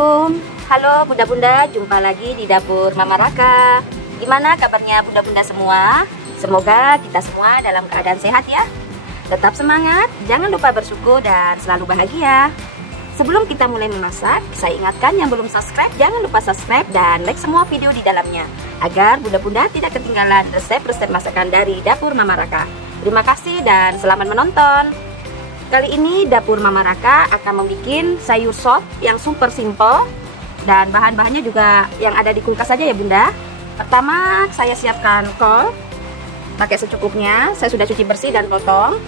Assalamualaikum. Halo bunda-bunda, jumpa lagi di dapur Mama Raka. Gimana kabarnya bunda-bunda semua? Semoga kita semua dalam keadaan sehat ya. Tetap semangat, jangan lupa bersyukur dan selalu bahagia. Sebelum kita mulai memasak, saya ingatkan yang belum subscribe, jangan lupa subscribe dan like semua video di dalamnya, agar bunda-bunda tidak ketinggalan resep-resep masakan dari dapur Mama Raka. Terima kasih dan selamat menonton. Kali ini dapur Mama Raka akan membuat sayur sop yang super simple dan bahan-bahannya juga yang ada di kulkas saja ya bunda. Pertama saya siapkan kol pakai secukupnya, saya sudah cuci bersih dan potong.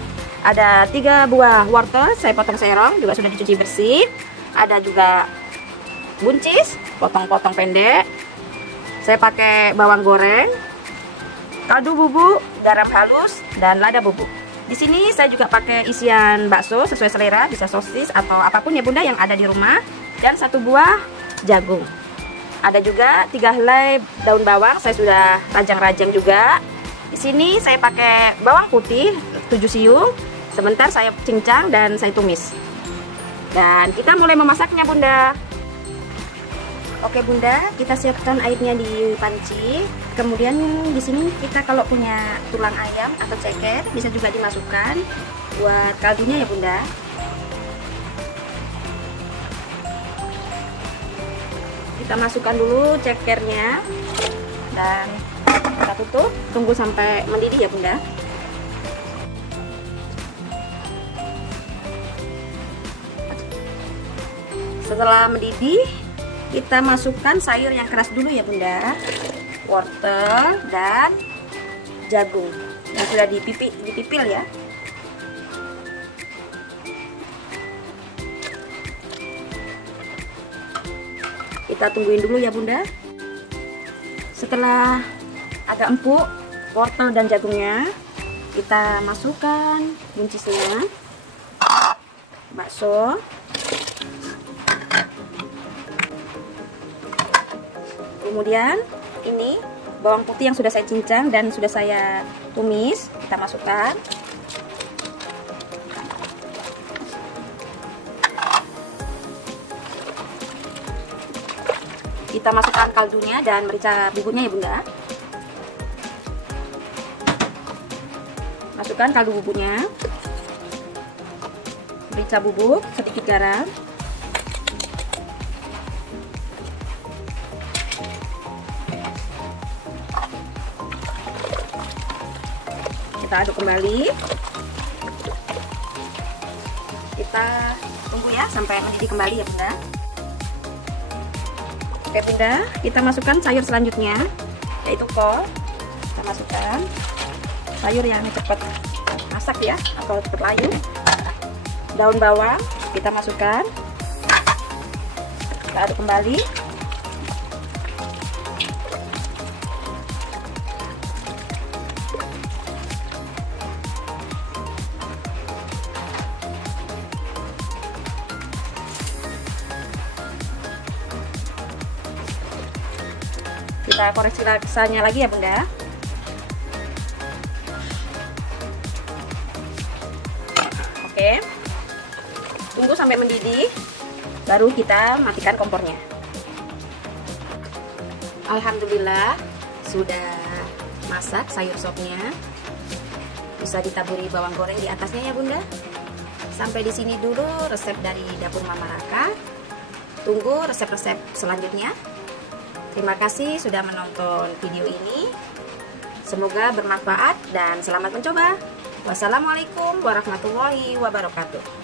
Ada 3 buah wortel saya potong serong juga sudah dicuci bersih. Ada juga buncis potong-potong pendek. Saya pakai bawang goreng, kaldu bubuk, garam halus dan lada bubuk. Di sini saya juga pakai isian bakso sesuai selera, bisa sosis atau apapun ya bunda yang ada di rumah, dan 1 buah jagung. Ada juga 3 helai daun bawang, saya sudah rajang-rajang juga. Di sini saya pakai bawang putih 7 siung, sebentar saya cincang dan saya tumis. Dan kita mulai memasaknya bunda. Oke bunda, kita siapkan airnya di panci. Kemudian di sini kita kalau punya tulang ayam atau ceker bisa juga dimasukkan buat kaldunya ya bunda. Kita masukkan dulu cekernya dan kita tutup, tunggu sampai mendidih ya bunda. Setelah mendidih, kita masukkan sayur yang keras dulu ya bunda, wortel dan jagung yang sudah dipipil ya. Kita tungguin dulu ya bunda. Setelah agak empuk wortel dan jagungnya, kita masukkan buncisnya, bakso, kemudian ini bawang putih yang sudah saya cincang dan sudah saya tumis, kita masukkan. Kita masukkan kaldunya dan merica bubuknya ya bunda. Masukkan kaldu bubuknya, merica bubuk, sedikit garam. Kita aduk kembali. Kita tunggu ya sampai mendidih kembali ya bunda. Oke bunda, kita masukkan sayur selanjutnya, yaitu kol. Kita masukkan sayur yang cepat masak ya, atau cepat layu. Daun bawang kita masukkan. Kita aduk kembali. Kita koreksi rasanya lagi ya bunda. Oke, tunggu sampai mendidih, baru kita matikan kompornya. Alhamdulillah sudah masak sayur sopnya. Bisa ditaburi bawang goreng di atasnya ya bunda. Sampai di sini dulu resep dari dapur Mama Raka. Tunggu resep-resep selanjutnya. Terima kasih sudah menonton video ini. Semoga bermanfaat dan selamat mencoba. Wassalamualaikum warahmatullahi wabarakatuh.